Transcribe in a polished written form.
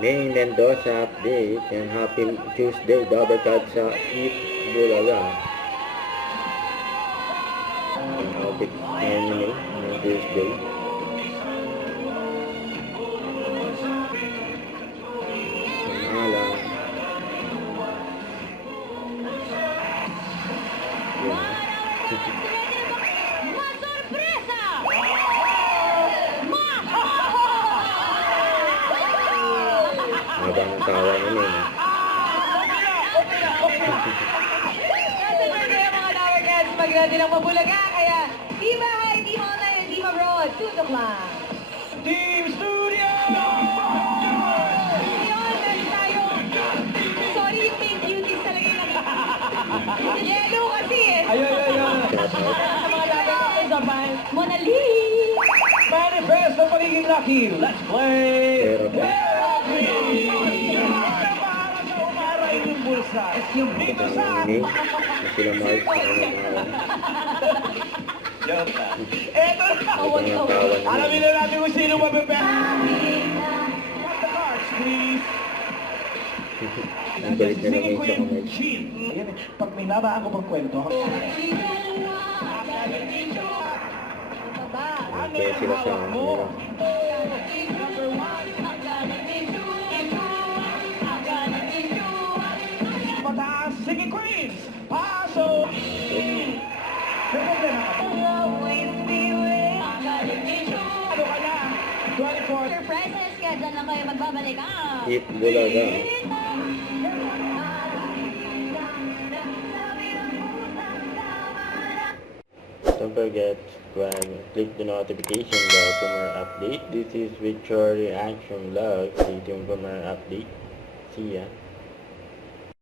May Mendoza update and happy Tuesday double cut sa Eat Bulaga. Ang outfit anime ng Tuesday. Ang alam. Habang tawa nila eh. Kasi birthday ang mga Tower Cats pag ng mabulaga. Kaya Team Bahay, Team Online, and Team Abroad, tutok lang. Team Studio! Ngayon, meron tayo. Sorry, yung pink cuties talaga yung yellow kasi eh. Ayun. Shout out. Sa mga Tower Cats sa band, Mona Lee. Manifest ng pagiging lucky. Let's play! Pero ba? Para sa umaray ng bulsa. Yung dito Ang sa... anime na sila Mark sa mga Joke lang. Eto na! habang ang tawa nila. Alamin na natin kung sino mabibenta. Cut the cards, please. Ang galit na naman Singing sa Queen kamay. Jean. Ayan, pag may nabaan ko pang kwento. Ano Kaya yung sila sa hawak mo? Mataas, sige Queens! Paso! May problema ka ba? Ano ka na? 24. Surprises ka, dyan lang kayo magbabalik ah. Eat Bulaga. Don't forget to click the notification bell for more update. This is Victoria Reaction Vlog. Stay tuned for more update. See ya.